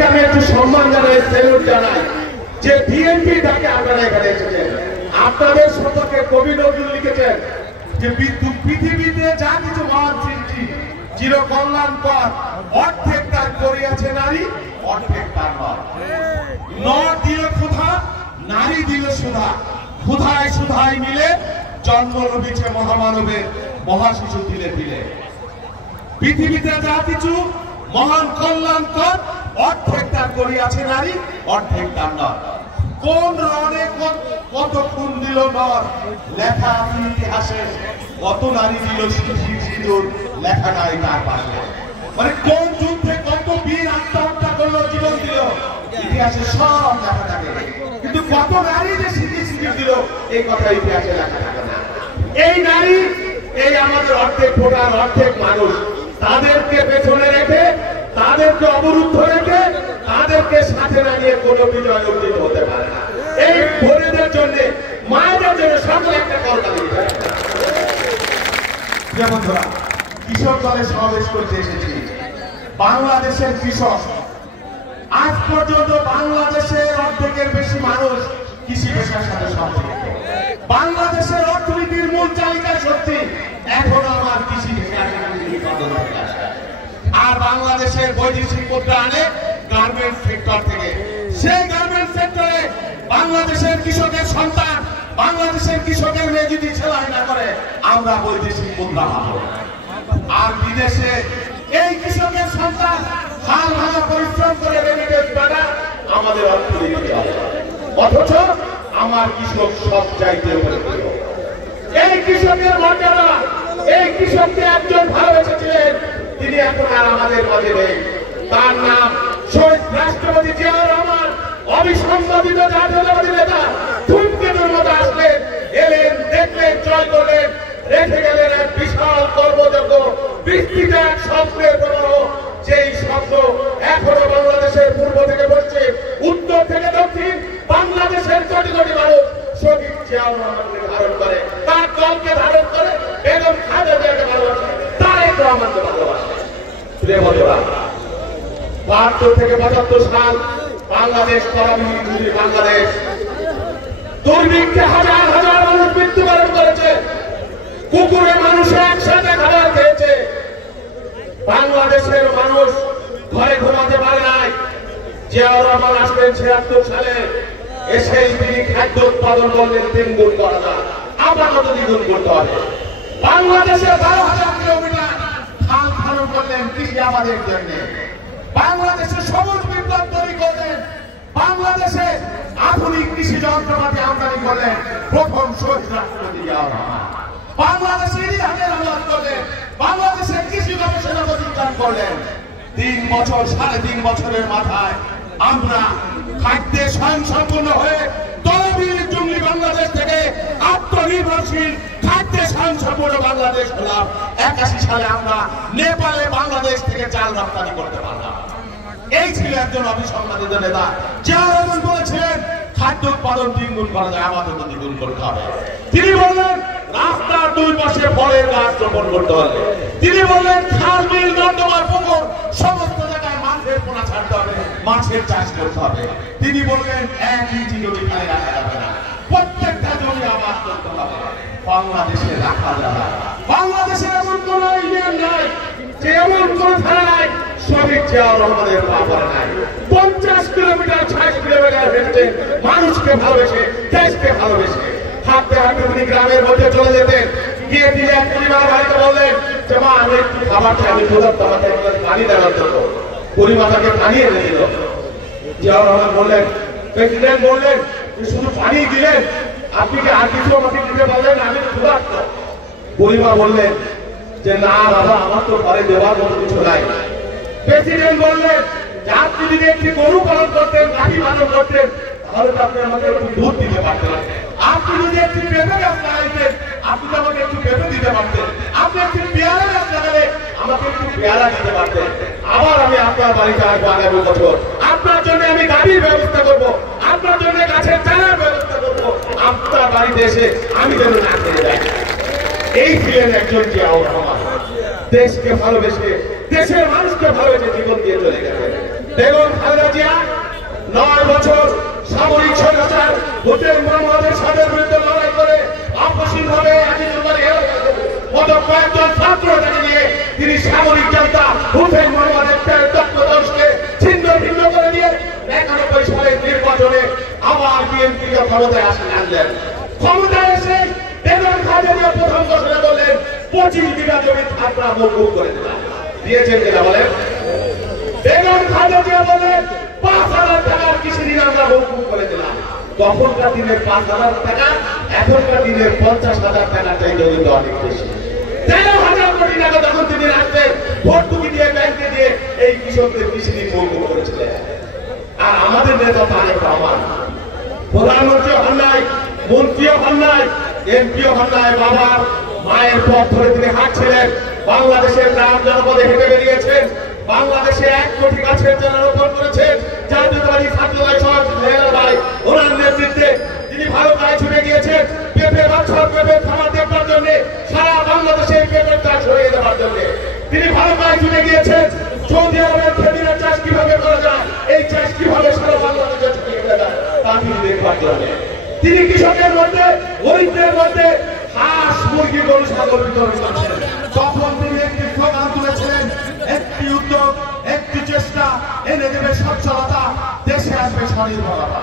নারীকে আমি একটু সম্মান জানাই, সেলুট জানাই যে বিএনপি ডাকে আপনারা এখানে এসেছেন। আপনাদের সম্পর্কে কবি নজরুল লিখেছেন যে পৃথিবীতে যা কিছু মহান সৃষ্টি চির কল্যাণকর, অর্ধেক তার করিয়াছে নারী, অর্ধেক তার নর দিল ক্ষুধা, নারী দিল সুধা, ক্ষুধায় সুধায় মিলে জন্ম লভিছে মহামানবের, মহাশিশু দিলে দিলে। পৃথিবীতে যা কিছু মহান কল্যাণকর, অর্ধেক তার করিয়াছে নারী, অর্ধেক তার নর। কোন রণে কত খুন দিল নর, লেখা আছে ইতিহাসে, কত নারী দিল সিঁদুর, লেখা নাই তার পাশে। মানে কোন যুদ্ধে কত বীর আত্মহত্যা করলো, জীবন দিল, ইতিহাসে সব লেখা থাকে, কিন্তু কত নারী যে সিঁদুর দিল এই কথা ইতিহাসে লেখা থাকে না। এই নারী, এই আমাদের অর্ধেক ভোটার, অর্ধেক মানুষ, তাদেরকে পেছনে রেখে, তাদেরকে অবরুদ্ধ রেখে, তাদেরকে সাথে না নিয়ে কোনো বিজয় অর্জিত হতে পারে না। এই বোনেদের জন্য, মায়েদের জন্য সকলে একটা করতালি। বন্ধুরা, কৃষক দলের সমাবেশ করতে এসেছি। বাংলাদেশের কৃষক, আজ পর্যন্ত বাংলাদেশের অর্ধেকের বেশি মানুষ কৃষি পেশার সাথে সম্পৃক্ত। বাংলাদেশের অর্থনীতির মূল চালিকা শক্তি এখনো আমার কৃষি পেশা। আর বাংলাদেশের বৈদেশিক মুদ্রা আনে গার্মেন্টস সেক্টর থেকে। সেই গার্মেন্টস সেক্টরে বাংলাদেশের কৃষকের সন্তান, বাংলাদেশের কৃষকের মেয়ে যদি সেলাই না করে, আমরা বৈদেশিক মুদ্রা পাবো। আর বিদেশে এই কৃষকের সন্তান হাল ভাঙা পরিশ্রম করে রেমিটেন্স পাঠায় আমাদের অর্থনীতি চলে। অথচ আমার কৃষক সব চাইতে উপরে। এই কৃষকের মর্যাদা, এই কৃষককে একজন ভালোবেসেছিলেন, তিনি এখন আর আমাদের মাঝে নেই। তার নাম শহীদ রাষ্ট্রপতি জিয়াউর রহমান। অবিসংবাদিত জাতীয়তাবাদী নেতা, ধূমকেতুর মতো আসলেন, এলেন, দেখলেন, জয় করলেন, রেখে গেলেন এক বিশাল কর্মযজ্ঞ, বিস্তৃত এক স্বপ্নের প্রবাহ। যেই স্বপ্ন এখনো বাংলাদেশের পূর্ব থেকে পশ্চিম, উত্তর থেকে দক্ষিণ, বাংলাদেশের কোটি কোটি মানুষ শহীদ জিয়াউর রহমানকে ধারণ করে, তার দলকে ধারণ করে, বেগম খালেদা জিয়াকে ভালোবাসে, তারেক রহমানকে ভালোবাসে। প্রিয় বন্ধুরা, ৭২ থেকে ৭৫ সাল বাংলাদেশ করাবিহীন বাংলাদেশ, দুর্ভিক্ষে হাজার হাজার মানুষ মৃত্যুবরণ করেছে, কুকুরে মানুষে একসাথে খাবার খেয়েছে। বাংলাদেশের মানুষ ঘরে ঘুমাতে পারে নাই। জিয়াউর রহমান আসলেন ৭৬ সালে, এসেই তিনি খাদ্য উৎপাদন করলেন ৩ গুণ করা যায়, আবার কত দ্বিগুণ করতে হবে। বাংলাদেশে ১২,০০০ কিলোমিটার খাল খনন করলেন কৃষি আবাদের জন্য। বাংলাদেশে সবুজ বিপ্লব তৈরি করলেন। বাংলাদেশে আধুনিক কৃষি যন্ত্রপাতি আমদানি করলেন প্রথম শহীদ রাষ্ট্রপতি জিয়াউর রহমান। বাংলাদেশে ইতিহাসের আলোচনা করলেন, বাংলাদেশে কৃষি গবেষণা প্রতিষ্ঠান করলেন। ৩ বছর, ৩.৫ বছরের মাথায় আমরা খাদ্যে স্বয়ংসম্পূর্ণ হয়ে তহবিল জঙ্গলি বাংলাদেশ থেকে আত্মনির্ভরশীল খাদ্যে স্বয়ংসম্পূর্ণ বাংলাদেশ হলাম। ৮১ সালে আমরা নেপালে বাংলাদেশ থেকে চাল রপ্তানি করতে পারলাম। এই ছিল একজন অবিসংবাদিত নেতা। জিয়াউর রহমান বলেছিলেন খাদ্য উৎপাদন ৩ গুণ করা যায়, আমাদের ২ গুণ করতে হবে। তিনি বললেন রাস্তার ২ পাশে ফলের গাছ রোপণ করতে হবে। তিনি বললেন খাল, বিল, নর্দমার পুকুর সমস্ত জায়গায় মাছের পোনা ছাড়তে হবে, মাছের চাষ করতে হবে। তিনি বললেন ১ ইঞ্চি জমি খালি রাখা যাবে না, প্রত্যেকটা জমি আবাদ করতে হবে। বাংলাদেশে রাখা যাবে। বাংলাদেশে এমন কোন ইউনিয়ন নাই, যে এমন কোন থানা নাই শহীদ জিয়াউর রহমানের পা পড়ে নাই। ৫০ কিলোমিটার, ৬০ কিলোমিটার হেঁটে মানুষকে ভালোবেসে, দেশকে ভালোবেসে হাতে হাতে উনি গ্রামের মধ্যে চলে যেতেন। গিয়ে তিনি এক পরিবার বাড়িতে বললেন যে মা, আমি একটু খাবার চাই, আমি ক্ষুধার্ত, আমাকে পানি দেওয়ার জন্য। পরিবার তাকে পানি এনে দিল। জিয়াউর রহমান বললেন, প্রেসিডেন্ট বললেন যে শুধু পানি দিলেন, আপনি কি আর কিছু আমাকে দিতে পারলেন? আমি ক্ষুধার্ত। পরিবার বললেন যে না বাবা, আমার তো ঘরে দেওয়ার মতো কিছু নাই। প্রেসিডেন্ট বললেন যে আপনি যদি একটি গরু পালন করতেন, গাড়ি পালন করতেন, তাহলে তো আপনি আমাকে একটু দুধ দিতে পারতেন। আপনি যদি একটি পেঁপে গাছ লাগাইতেন, আপনি তো আমাকে একটু পেঁপে দিতে পারতেন। আপনি একটি পেয়ারা গাছ লাগালে আমাকে একটু পেয়ারা দিতে পারতেন। আবার আমি আপনার বাড়িতে আসবো আগামী বছর, আপনার জন্য আমি গাড়ির ব্যবস্থা করবো, আপনার জন্য গাছের চারার ব্যবস্থা করবো, আপনার বাড়িতে এসে আমি যেন না খেয়ে যাই। এই ছিলেন একজন জিয়াউর রহমান। দেশকে ভালোবেসে, দেশের মানুষকে ভালোবেসে জীবন দিয়ে চলে গেছেন। বেগম খালেদা জিয়া 9 বছর সামরিক স্বৈরাচার হোসেন মোহাম্মদের সাথে বিরুদ্ধে লড়াই করে আপসীভাবে মতো কয়েকজন ছাত্র তাকে নিয়ে তিনি সামরিক জনতা হোসেন মোহাম্মদের তত্ত্বাবধানকে ছিন্ন ভিন্ন করে দিয়ে 91 সালের নির্বাচনে আবার বিএনপিকে ক্ষমতায় আনলেন। ক্ষমতায় এসে বেগম খালেদা জিয়া প্রথম ঘোষণা করলেন 25 বিঘা জমি আপনারা মৌকুফ করে দিয়েছেন কিনা বলেন। বেগম খালেদা জিয়া বলেন 5,000 টাকার কৃষি ঋণ আমরা মৌকুফ করে দিলাম। তখনকার দিনের 5,000 টাকা এখনকার দিনের 50,000 টাকার চাইতে অনেক বেশি। 13,000 কোটি টাকা যখন তিনি রাখতেন ভর্তুকি দিয়ে ব্যাংকে দিয়ে এই কৃষকদের কৃষি ঋণ মৌকুফ করেছিলেন। আর আমাদের নেতা তারেক রহমান প্রধানমন্ত্রী হন নাই, মন্ত্রীও হন নাই, এমপিও হন নাই, বাবার মায়ের পথ ধরে তিনি হাঁটছিলেন। বাংলাদেশের গ্রাম জনপদে হেঁটে বেরিয়েছেন, বাংলাদেশে 1 কোটি গাছের চারা রোপণ করেছেন। জাতীয়তাবাদী ছাত্রদল ভাই ওনার নেতৃত্বে তিনি ভারতে ছুটে গিয়েছেন পেঁপে বাছর পেঁপে খামার দেওয়ার জন্য, সারা বাংলাদেশে পেঁপের চাষ হয়ে দেওয়ার জন্য তিনি ভারতে ছুটে গিয়েছেন। সৌদি আরবের খেজুরের চাষ কিভাবে করা যায়, এই চাষ কিভাবে সারা বাংলাদেশে ছড়িয়ে দেওয়া যায় তা তিনি দেখবার জন্য তিনি কৃষকের মধ্যে গরিবদের মধ্যে হাঁস মুরগি গরু ছাগল বিতরণ করছেন। তখন তিনি একটি স্লোগান তুলেছিলেন, একটি উদ্যোগ একটি চেষ্টা এনে দেবে সচ্ছলতা, দেশে আসবে স্বনির্ভরতা।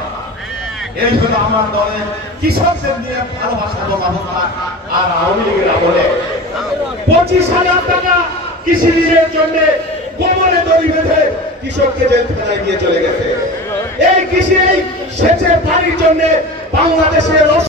এই হলো আমার দলের কৃষকদের নিয়ে ভালোবাসা কথা। আর আওয়ামী লীগের আমলে 25,000 টাকা কৃষি ঋণের জন্য কোমরে দড়ি বেঁধে কৃষককে জেলখানায় নিয়ে চলে গেছে। এই কৃষি সেচের পানির জন্য বাংলাদেশের